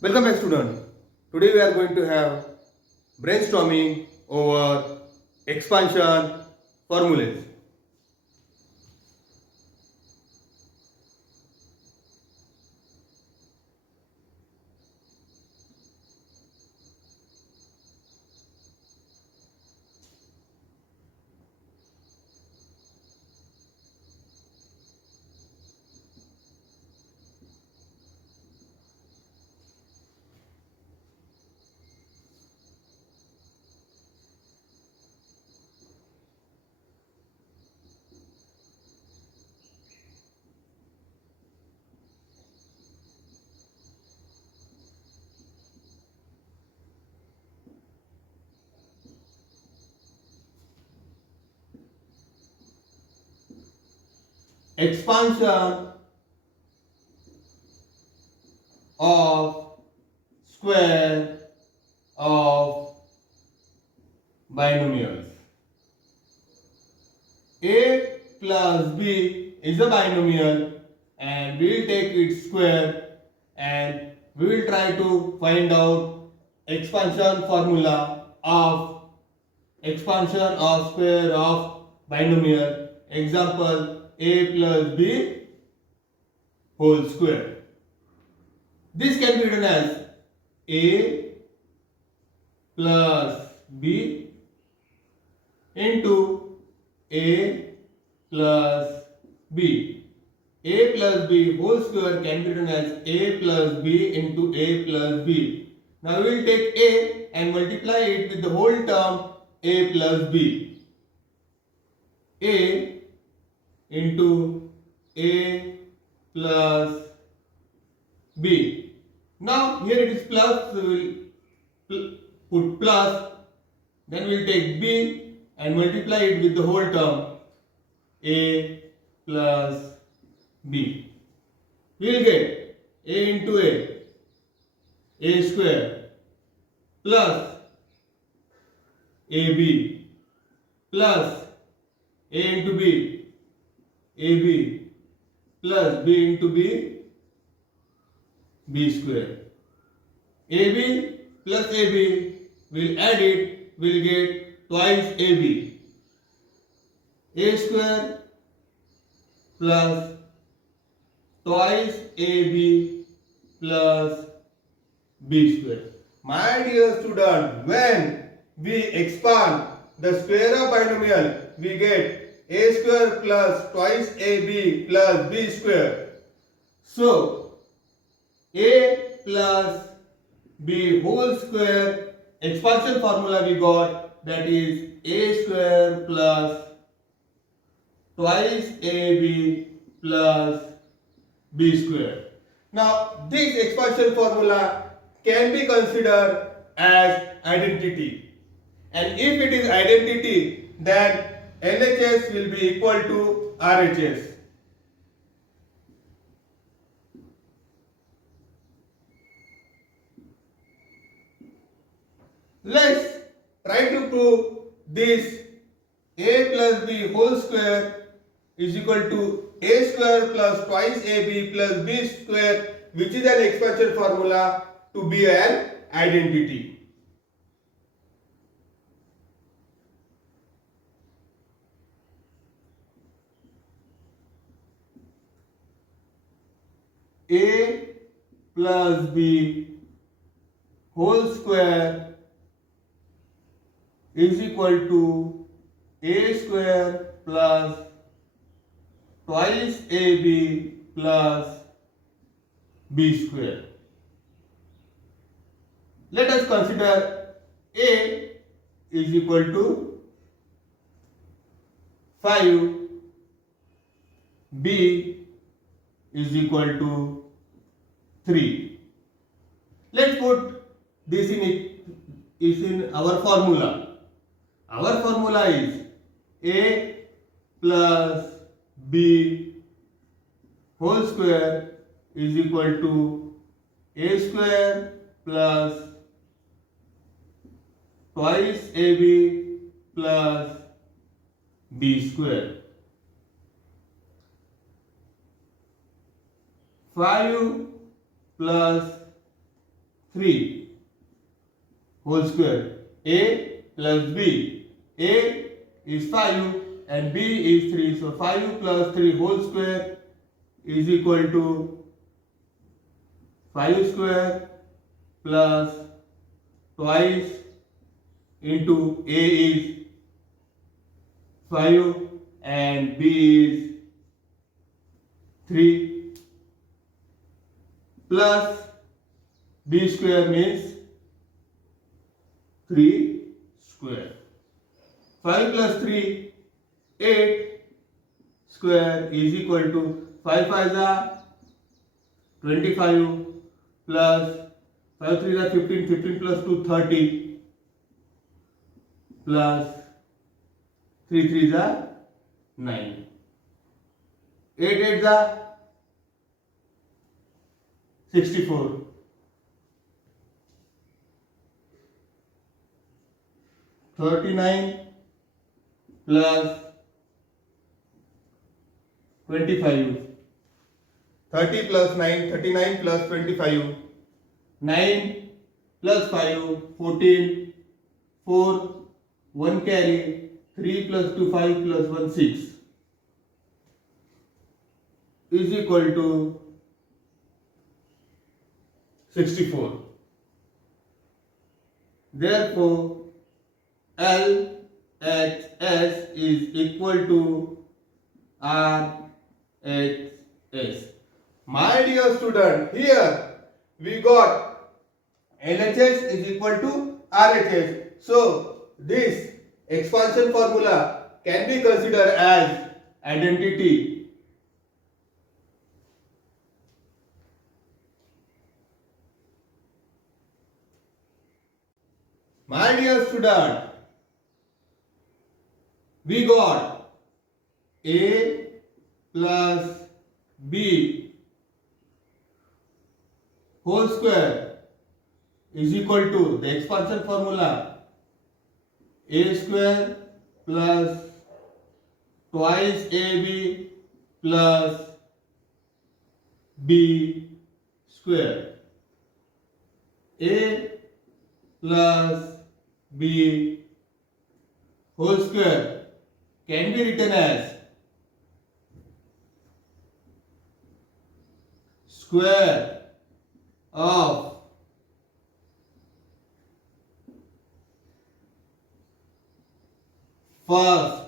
Welcome back, student. Today we are going to have brainstorming over expansion formulas. Expansion of square of binomials. A plus B is a binomial and we will take its square and we will try to find out expansion formula of expansion of square of binomial. Example, A plus B whole square. This can be written as A plus B into A plus B. A plus B whole square can be written as A plus B into A plus B. Now we will take A and multiply it with the whole term A plus B. A into A plus B. Now here it is plus, so we will put plus, then we will take B and multiply it with the whole term A plus B. We will get A into A square plus AB plus A into B, AB plus B into B, B square. AB plus AB, we'll add it, we'll get twice AB. A square plus twice AB plus B square. My dear student, when we expand the square of binomial, we get A square plus twice AB plus B square. So, A plus B whole square expansion formula we got, that is A square plus twice AB plus B square. Now this expansion formula can be considered as identity, and if it is identity, then LHS will be equal to RHS. Let's try to prove this. A plus B whole square is equal to A square plus twice AB plus B square, which is an expansion formula, to be an identity. A plus B whole square is equal to A square plus twice AB plus B square. Let us consider A is equal to 5, B is equal to 3. Let's put this in our formula. Our formula is A plus B whole square is equal to A square plus twice AB plus B square. 5 plus 3 whole square. A plus B. A is 5 and B is 3. So 5 plus 3 whole square is equal to 5 square plus twice into A is 5 and B is 3 plus B square means 3 square. 5 plus 3, 8 square is equal to 5 5 are 25 plus 5 3 are 15, 15 plus 2 30 plus 3 3 are 9. 8 8 are 64. 39 plus 25. 30 plus 9, 39 plus 25. 9 plus 5, 14. 4, 1 carry. 3 plus 2, 5 plus 1, 6 is equal to 64. Therefore, LHS is equal to RHS. My dear student, here we got LHS is equal to RHS. So, this expansion formula can be considered as identity. My dear student, we got A plus B whole square is equal to the expansion formula A square plus twice AB plus B square. A plus B whole square can be written as square of first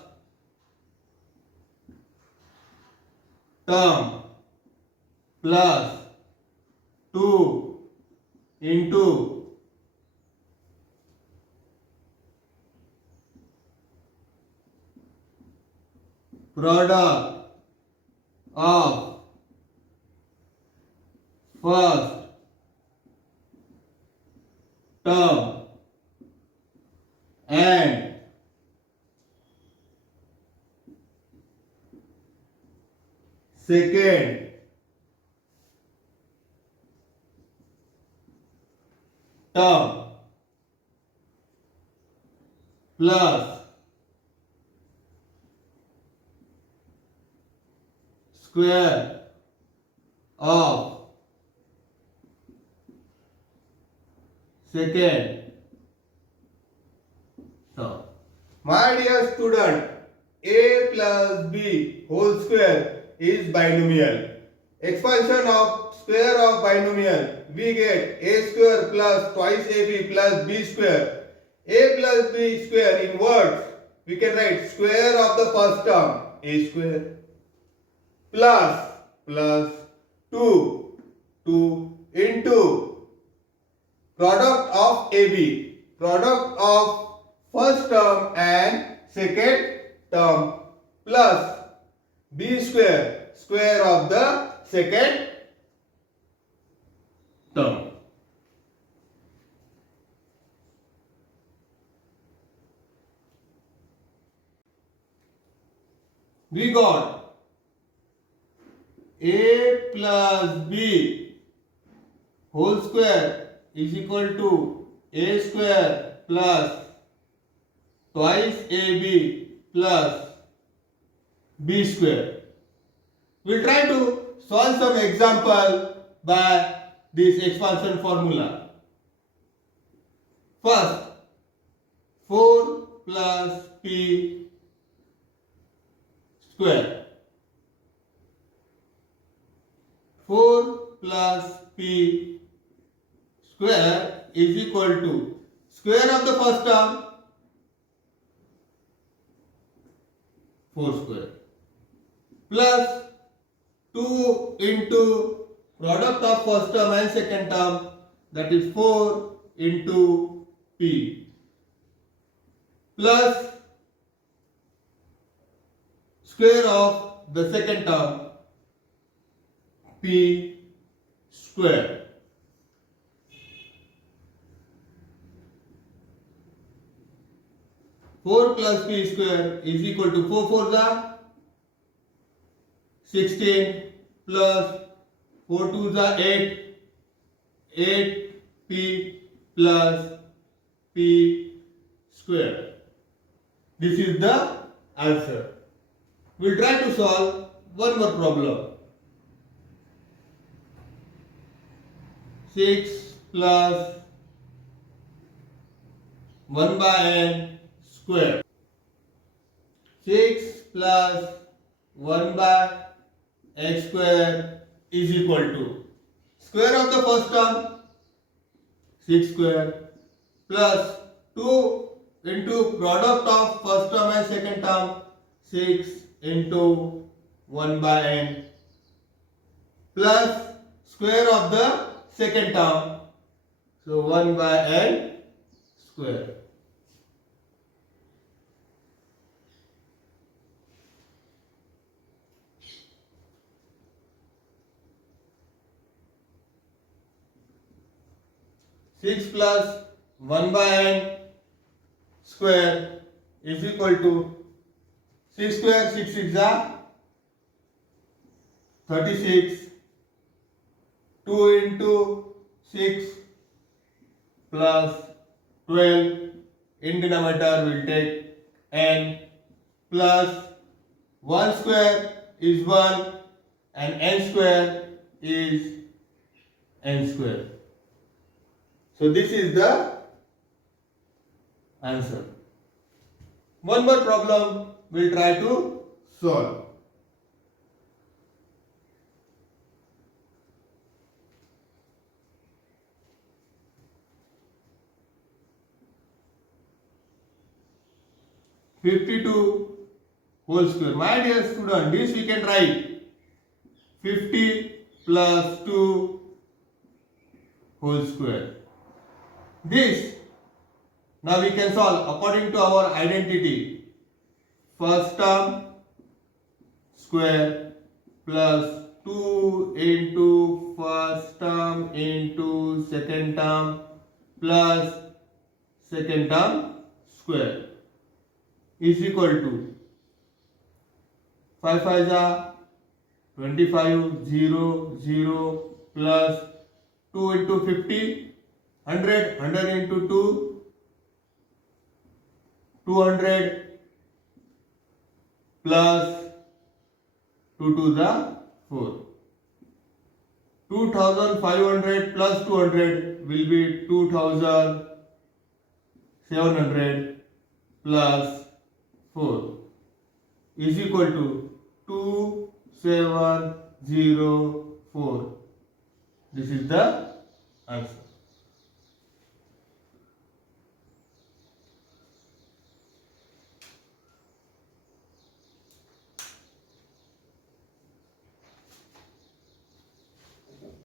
term plus 2 into product of first term and second term plus square of second term. My dear student, A plus B whole square is binomial. Expansion of square of binomial, we get A square plus twice AB plus B square. A plus B square in words, we can write square of the first term, A square, plus 2 into product of AB, product of first term and second term, plus B square, square of the second term. We got A plus B whole square is equal to A square plus twice AB plus B square. We'll try to solve some example by this expansion formula. First, 4 plus p square. 4 plus p square is equal to square of the first term 4 square plus 2 into product of first term and second term, that is 4 into p, plus square of the second term p square. Four plus p square is equal to 4 4 the 16 plus 4 2 the 8, 8p plus p square. This is the answer. We'll try to solve one more problem. 6 plus 1 by n square. 6 plus 1 by x square is equal to square of the first term 6 square plus 2 into product of first term and second term 6 into 1 by n plus square of the second term, so 1 by n square. Six plus 1 by n square is equal to 6 square, 6 6 are 36, 2 into 6 plus 12, in denominator will take n, plus 1 square is 1 and n square is n square. So this is the answer. One more problem we'll try to solve. (52) whole square. My dear student, this we can write 50 plus 2 whole square. This now we can solve according to our identity. First term square plus 2 into first term into second term plus second term square is equal to 5 5 are 25, 0 0 plus 2 into 50, 100, 100 into 2, 200 plus 2 to the 4. 2500 plus 200 will be 2700 plus 4 is equal to 2704. This is the answer.